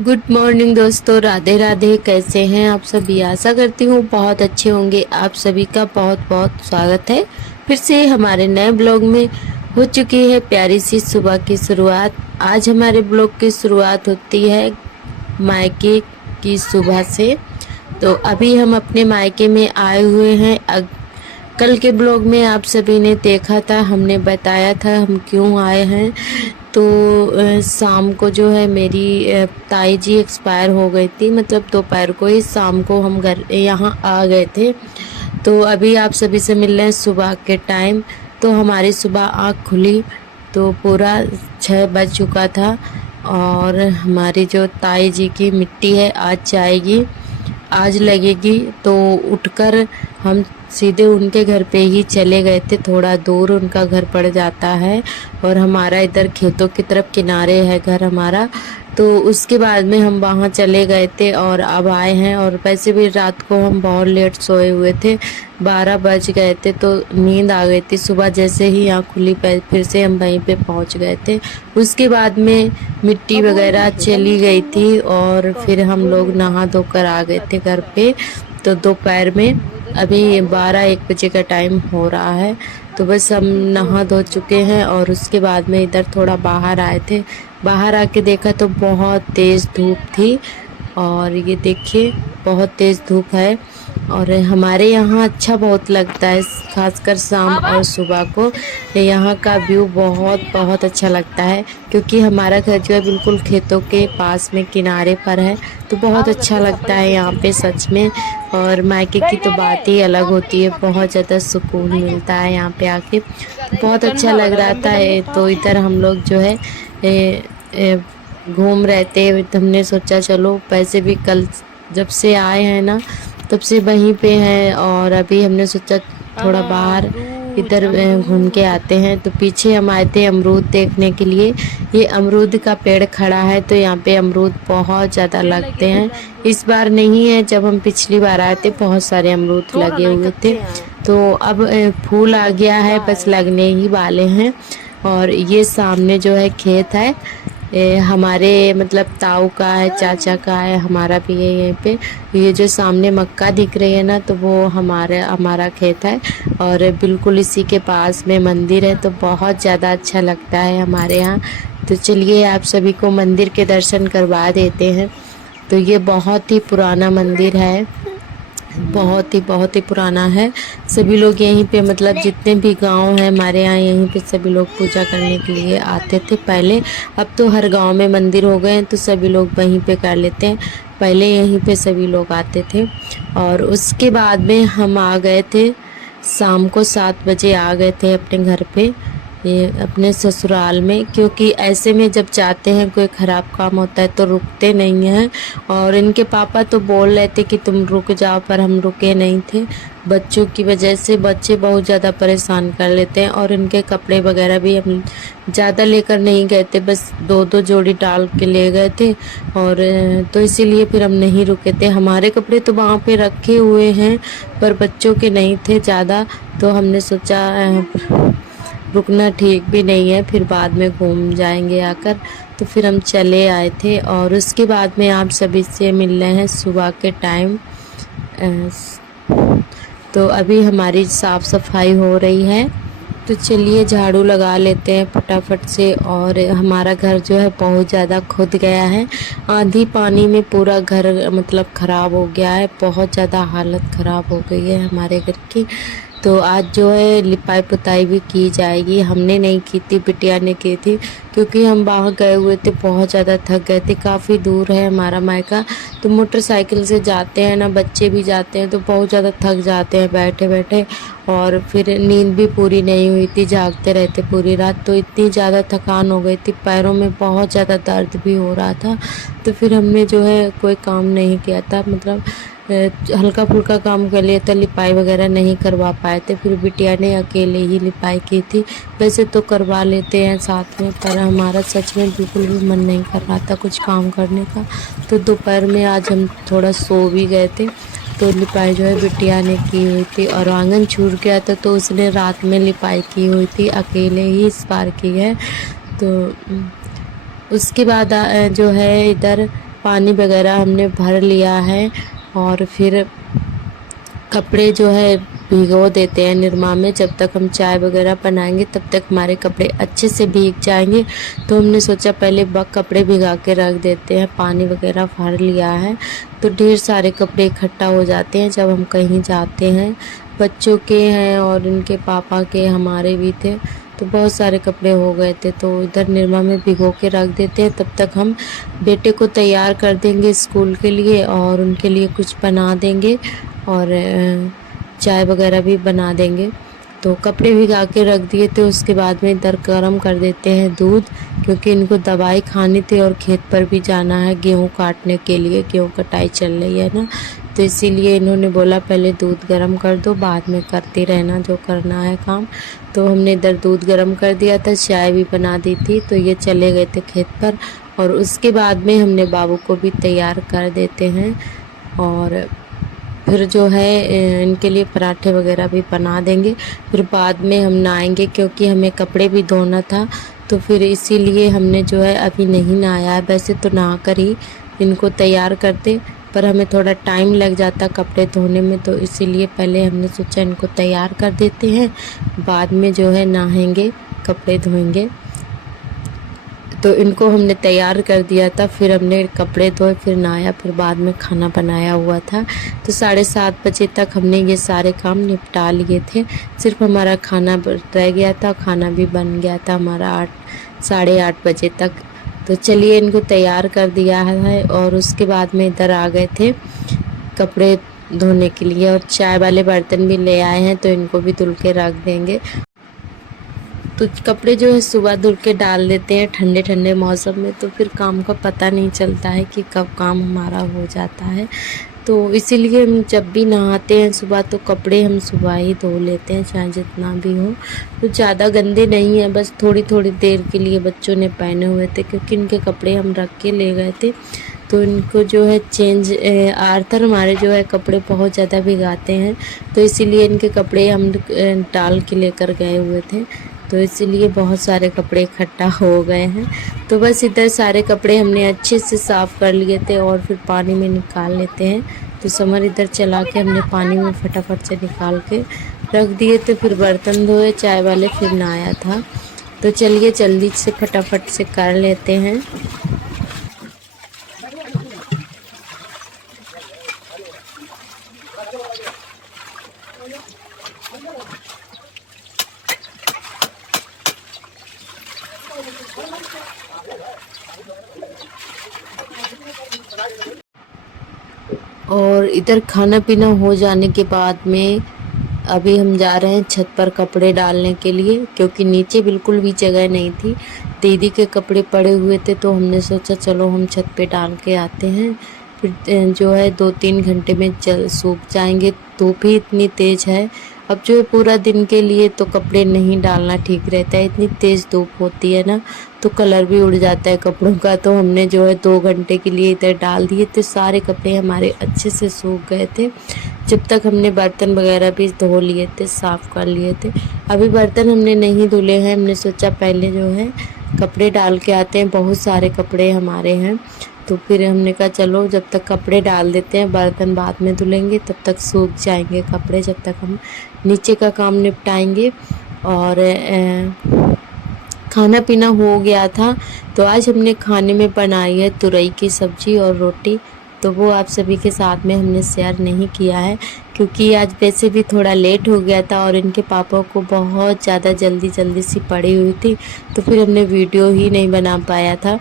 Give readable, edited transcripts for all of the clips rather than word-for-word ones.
Good morning दोस्तों, राधे राधे। कैसे हैं आप सभी? आशा करती हूँ बहुत अच्छे होंगे। आप सभी का बहुत बहुत स्वागत है फिर से हमारे नए ब्लॉग में। हो चुकी है प्यारी सी सुबह की शुरुआत। आज हमारे ब्लॉग की शुरुआत होती है मायके की सुबह से। तो अभी हम अपने मायके में आए हुए हैं। कल के ब्लॉग में आप सभी ने देखा था, हमने बताया था हम क्यों आए हैं। तो शाम को जो है मेरी ताई जी एक्सपायर हो गई थी, मतलब दोपहर को ही शाम को हम घर यहाँ आ गए थे। तो अभी आप सभी से मिल रहे हैं सुबह के टाइम। तो हमारी सुबह आँख खुली तो पूरा 6 बज चुका था। और हमारी जो ताई जी की मिट्टी है आज जाएगी, आज लगेगी। तो उठकर हम सीधे उनके घर पे ही चले गए थे। थोड़ा दूर उनका घर पड़ जाता है और हमारा इधर खेतों की तरफ किनारे है घर हमारा। तो उसके बाद में हम वहाँ चले गए थे और अब आए हैं। और वैसे भी रात को हम बहुत लेट सोए हुए थे, 12 बज गए थे, तो नींद आ गई थी। सुबह जैसे ही आँख खुली फिर से हम वहीं पे पहुँच गए थे। उसके बाद में मिट्टी वगैरह चली गई थी और फिर हम लोग नहा धोकर आ गए थे घर पे। तो दोपहर में अभी 12-1 बजे का टाइम हो रहा है। तो बस हम नहा धो चुके हैं और उसके बाद में इधर थोड़ा बाहर आए थे। बाहर आके देखा तो बहुत तेज़ धूप थी। और ये देखिए बहुत तेज़ धूप है। और हमारे यहाँ अच्छा बहुत लगता है, खासकर शाम और सुबह को। यहाँ का व्यू बहुत बहुत अच्छा लगता है, क्योंकि हमारा घर जो है बिल्कुल खेतों के पास में किनारे पर है। तो बहुत अच्छा लगता है यहाँ पे सच में। और मायके की तो बात ही अलग होती है, बहुत ज़्यादा सुकून मिलता है यहाँ पे आके। तो बहुत अच्छा लग रहा था। तो इधर हम लोग जो है घूम रहे थे। तो हमने सोचा चलो, वैसे भी कल जब से आए हैं ना तब से वहीं पे हैं। और अभी हमने सोचा थोड़ा बाहर इधर घूम के आते हैं। तो पीछे हम आए थे अमरूद देखने के लिए। ये अमरूद का पेड़ खड़ा है, तो यहाँ पे अमरूद बहुत ज़्यादा लगते हैं। इस बार नहीं है, जब हम पिछली बार आए थे बहुत सारे अमरूद लगे हुए थे। तो अब फूल आ गया है, बस लगने ही वाले हैं। और ये सामने जो है खेत है, हमारे मतलब ताऊ का है, चाचा का है, हमारा भी है यहीं पे। ये जो सामने मक्का दिख रही है ना, तो वो हमारा खेत है। और बिल्कुल इसी के पास में मंदिर है, तो बहुत ज़्यादा अच्छा लगता है हमारे यहाँ। तो चलिए आप सभी को मंदिर के दर्शन करवा देते हैं। तो ये बहुत ही पुराना मंदिर है, बहुत ही पुराना है। सभी लोग यहीं पे, मतलब जितने भी गांव हैं हमारे यहाँ, यहीं पे सभी लोग पूजा करने के लिए आते थे पहले। अब तो हर गांव में मंदिर हो गए हैं, तो सभी लोग वहीं पे कर लेते हैं। पहले यहीं पे सभी लोग आते थे। और उसके बाद में हम आ गए थे, शाम को 7 बजे आ गए थे अपने घर पे, ये अपने ससुराल में। क्योंकि ऐसे में जब जाते हैं कोई ख़राब काम होता है तो रुकते नहीं हैं। और इनके पापा तो बोल रहे थे कि तुम रुक जाओ, पर हम रुके नहीं थे। बच्चों की वजह से बच्चे बहुत ज़्यादा परेशान कर लेते हैं। और इनके कपड़े वगैरह भी हम ज़्यादा लेकर नहीं गए थे, बस 2-2 जोड़ी डाल के ले गए थे। और तो इसीलिए फिर हम नहीं रुके थे। हमारे कपड़े तो वहाँ पे रखे हुए हैं, पर बच्चों के नहीं थे ज़्यादा। तो हमने सोचा रुकना ठीक भी नहीं है, फिर बाद में घूम जाएंगे आकर। तो फिर हम चले आए थे। और उसके बाद में आप सभी से मिल रहे हैं सुबह के टाइम। तो अभी हमारी साफ़ सफाई हो रही है, तो चलिए झाड़ू लगा लेते हैं फटाफट से। और हमारा घर जो है बहुत ज़्यादा खुद गया है, आंधी पानी में पूरा घर मतलब ख़राब हो गया है। बहुत ज़्यादा हालत ख़राब हो गई है हमारे घर की। तो आज जो है लिपाई पुताई भी की जाएगी। हमने नहीं की थी, बिटिया ने की थी, क्योंकि हम वहाँ गए हुए थे, बहुत ज़्यादा थक गए थे। काफ़ी दूर है हमारा मायका, तो मोटरसाइकिल से जाते हैं ना, बच्चे भी जाते हैं, तो बहुत ज़्यादा थक जाते हैं बैठे बैठे। और फिर नींद भी पूरी नहीं हुई थी, जागते रहते पूरी रात। तो इतनी ज़्यादा थकान हो गई थी, पैरों में बहुत ज़्यादा दर्द भी हो रहा था। तो फिर हमने जो है कोई काम नहीं किया था, मतलब हल्का फुल्का काम कर लिया था, लिपाई वगैरह नहीं करवा पाए थे। फिर बिटिया ने अकेले ही लिपाई की थी। वैसे तो करवा लेते हैं साथ में, पर हमारा सच में बिल्कुल भी मन नहीं कर रहा था कुछ काम करने का। तो दोपहर में आज हम थोड़ा सो भी गए थे। तो लिपाई जो है बिटिया ने की हुई थी। और आंगन छूट गया था, तो उसने रात में लिपाई की हुई थी, अकेले ही इस बार की है। तो उसके बाद जो है इधर पानी वगैरह हमने भर लिया है और फिर कपड़े जो है भिगो देते हैं निरमा में। जब तक हम चाय वगैरह बनाएंगे तब तक हमारे कपड़े अच्छे से भीग जाएंगे। तो हमने सोचा पहले कपड़े भिगा के रख देते हैं। पानी वगैरह भर लिया है तो ढेर सारे कपड़े इकट्ठा हो जाते हैं जब हम कहीं जाते हैं। बच्चों के हैं और उनके पापा के, हमारे भी थे, तो बहुत सारे कपड़े हो गए थे। तो इधर निरमा में भिगो के रख देते हैं। तब तक हम बेटे को तैयार कर देंगे स्कूल के लिए और उनके लिए कुछ बना देंगे और चाय वगैरह भी बना देंगे। तो कपड़े भिगा के रख दिए थे। उसके बाद में इधर गर्म कर देते हैं दूध, क्योंकि इनको दवाई खानी थी और खेत पर भी जाना है गेहूँ काटने के लिए। गेहूँ कटाई चल रही है ना, तो इसीलिए इन्होंने बोला पहले दूध गर्म कर दो, बाद में करते रहना जो करना है काम। तो हमने इधर दूध गर्म कर दिया था, चाय भी बना दी थी। तो ये चले गए थे खेत पर और उसके बाद में हमने बाबू को भी तैयार कर देते हैं और फिर जो है इनके लिए पराठे वगैरह भी बना देंगे। फिर बाद में हम नहाएंगे, क्योंकि हमें कपड़े भी धोना था। तो फिर इसीलिए हमने जो है अभी नहीं नहाया है। वैसे तो नहा कर ही इनको तैयार करते, पर हमें थोड़ा टाइम लग जाता कपड़े धोने में, तो इसीलिए पहले हमने सोचा इनको तैयार कर देते हैं, बाद में जो है नहाएंगे, कपड़े धोएंगे। तो इनको हमने तैयार कर दिया था, फिर हमने कपड़े धोए, फिर नहाया, फिर बाद में खाना बनाया हुआ था। तो 7:30 बजे तक हमने ये सारे काम निपटा लिए थे। सिर्फ हमारा खाना रह गया था, खाना भी बन गया था हमारा 8-8:30 बजे तक। तो चलिए इनको तैयार कर दिया है और उसके बाद में इधर आ गए थे कपड़े धोने के लिए और चाय वाले बर्तन भी ले आए हैं, तो इनको भी धुल के रख देंगे। तो कपड़े जो है सुबह धुल के डाल देते हैं ठंडे ठंडे मौसम में, तो फिर काम का पता नहीं चलता है कि कब काम हमारा हो जाता है। तो इसीलिए हम जब भी नहाते हैं सुबह तो कपड़े हम सुबह ही धो लेते हैं, चाहे जितना भी हो। तो ज़्यादा गंदे नहीं है, बस थोड़ी थोड़ी देर के लिए बच्चों ने पहने हुए थे, क्योंकि इनके कपड़े हम रख के ले गए थे। तो इनको जो है चेंज आर्थर हमारे जो है कपड़े बहुत ज़्यादा भिगाते हैं, तो इसीलिए इनके कपड़े हम डाल के लेकर गए हुए थे। तो इसीलिए बहुत सारे कपड़े इकट्ठा हो गए हैं। तो बस इधर सारे कपड़े हमने अच्छे से साफ़ कर लिए थे और फिर पानी में निकाल लेते हैं। तो समर इधर चला के हमने पानी में फटाफट से निकाल के रख दिए थे। फिर बर्तन धोए चाय वाले, फिर नहाया था। तो चलिए जल्दी से फटाफट से कर लेते हैं। और इधर खाना पीना हो जाने के बाद में अभी हम जा रहे हैं छत पर कपड़े डालने के लिए, क्योंकि नीचे बिल्कुल भी जगह नहीं थी। दीदी के कपड़े पड़े हुए थे, तो हमने सोचा चलो हम छत पे डाल के आते हैं। फिर जो है 2-3 घंटे में सूख जाएंगे। धूप ही इतनी तेज़ है, अब जो है पूरा दिन के लिए तो कपड़े नहीं डालना ठीक रहता है। इतनी तेज़ धूप होती है ना, तो कलर भी उड़ जाता है कपड़ों का। तो हमने जो है 2 घंटे के लिए इधर डाल दिए थे। सारे कपड़े हमारे अच्छे से सूख गए थे। जब तक हमने बर्तन वगैरह भी धो लिए थे, साफ़ कर लिए थे। अभी बर्तन हमने नहीं धुले हैं, हमने सोचा पहले जो है कपड़े डाल के आते हैं, बहुत सारे कपड़े हमारे हैं। तो फिर हमने कहा चलो जब तक कपड़े डाल देते हैं, बर्तन बाद में धुलेंगे, तब तक सूख जाएंगे कपड़े, जब तक हम नीचे का काम निपटाएंगे। और खाना पीना हो गया था। तो आज हमने खाने में बनाई है तुरई की सब्ज़ी और रोटी। तो वो आप सभी के साथ में हमने शेयर नहीं किया है, क्योंकि आज वैसे भी थोड़ा लेट हो गया था और इनके पापा को बहुत ज़्यादा जल्दी सी पड़ी हुई थी, तो फिर हमने वीडियो ही नहीं बना पाया था।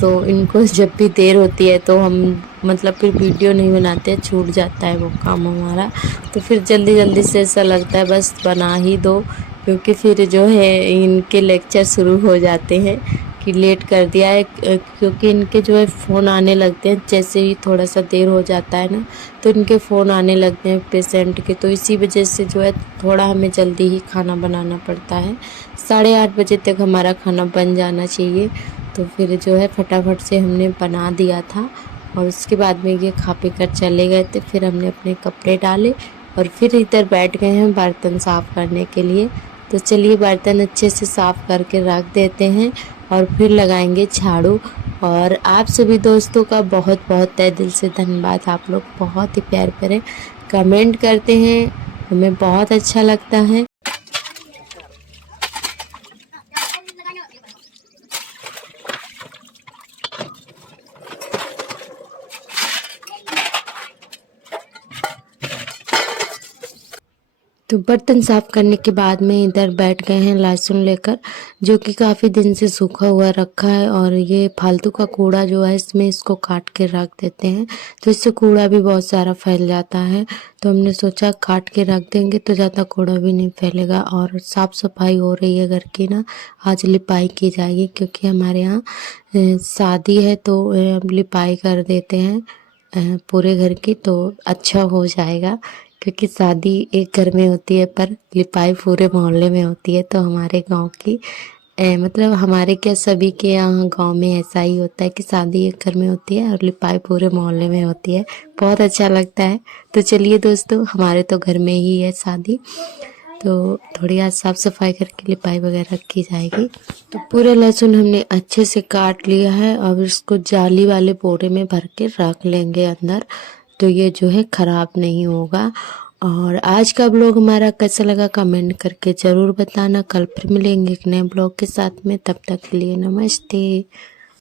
तो इनको जब भी देर होती है तो हम मतलब फिर वीडियो नहीं बनाते, छूट जाता है वो काम हमारा। तो फिर जल्दी से ऐसा लगता है बस बना ही दो, क्योंकि फिर जो है इनके लेक्चर शुरू हो जाते हैं कि लेट कर दिया है। क्योंकि इनके जो है फ़ोन आने लगते हैं, जैसे ही थोड़ा सा देर हो जाता है ना, तो इनके फ़ोन आने लगते हैं पेशेंट के। तो इसी वजह से जो है थोड़ा हमें जल्दी ही खाना बनाना पड़ता है। 8:30 बजे तक हमारा खाना बन जाना चाहिए। तो फिर जो है फटाफट से हमने बना दिया था और उसके बाद में ये खा पी कर चले गए थे। फिर हमने अपने कपड़े डाले और फिर इधर बैठ गए हैं बर्तन साफ़ करने के लिए। तो चलिए बर्तन अच्छे से साफ़ करके रख देते हैं और फिर लगाएंगे झाड़ू। और आप सभी दोस्तों का बहुत बहुत तहे दिल से धन्यवाद। आप लोग बहुत ही प्यार प्यारे कमेंट करते हैं, हमें बहुत अच्छा लगता है। तो बर्तन साफ करने के बाद में इधर बैठ गए हैं लहसुन लेकर, जो कि काफ़ी दिन से सूखा हुआ रखा है। और ये फालतू का कूड़ा जो है इसमें इसको काट के रख देते हैं, तो इससे कूड़ा भी बहुत सारा फैल जाता है। तो हमने सोचा काट के रख देंगे तो ज़्यादा कूड़ा भी नहीं फैलेगा। और साफ़ सफाई हो रही है घर की ना, आज लिपाई की जाएगी क्योंकि हमारे यहाँ शादी है, तो लिपाई कर देते हैं पूरे घर की, तो अच्छा हो जाएगा। क्योंकि शादी एक घर में होती है पर लिपाई पूरे मोहल्ले में होती है। तो हमारे गांव की मतलब हमारे क्या सभी के यहाँ गांव में ऐसा ही होता है कि शादी एक घर में होती है और लिपाई पूरे मोहल्ले में होती है। बहुत अच्छा लगता है। तो चलिए दोस्तों, हमारे तो घर में ही है शादी, तो थोड़ी आज साफ सफाई करके लिपाई वगैरह की जाएगी। तो पूरे लहसुन हमने अच्छे से काट लिया है। अब इसको जाली वाले बोरे में भर के रख लेंगे अंदर, तो ये जो है ख़राब नहीं होगा। और आज का ब्लॉग हमारा कैसा लगा कमेंट करके ज़रूर बताना। कल फिर मिलेंगे एक नए ब्लॉग के साथ में, तब तक के लिए नमस्ते।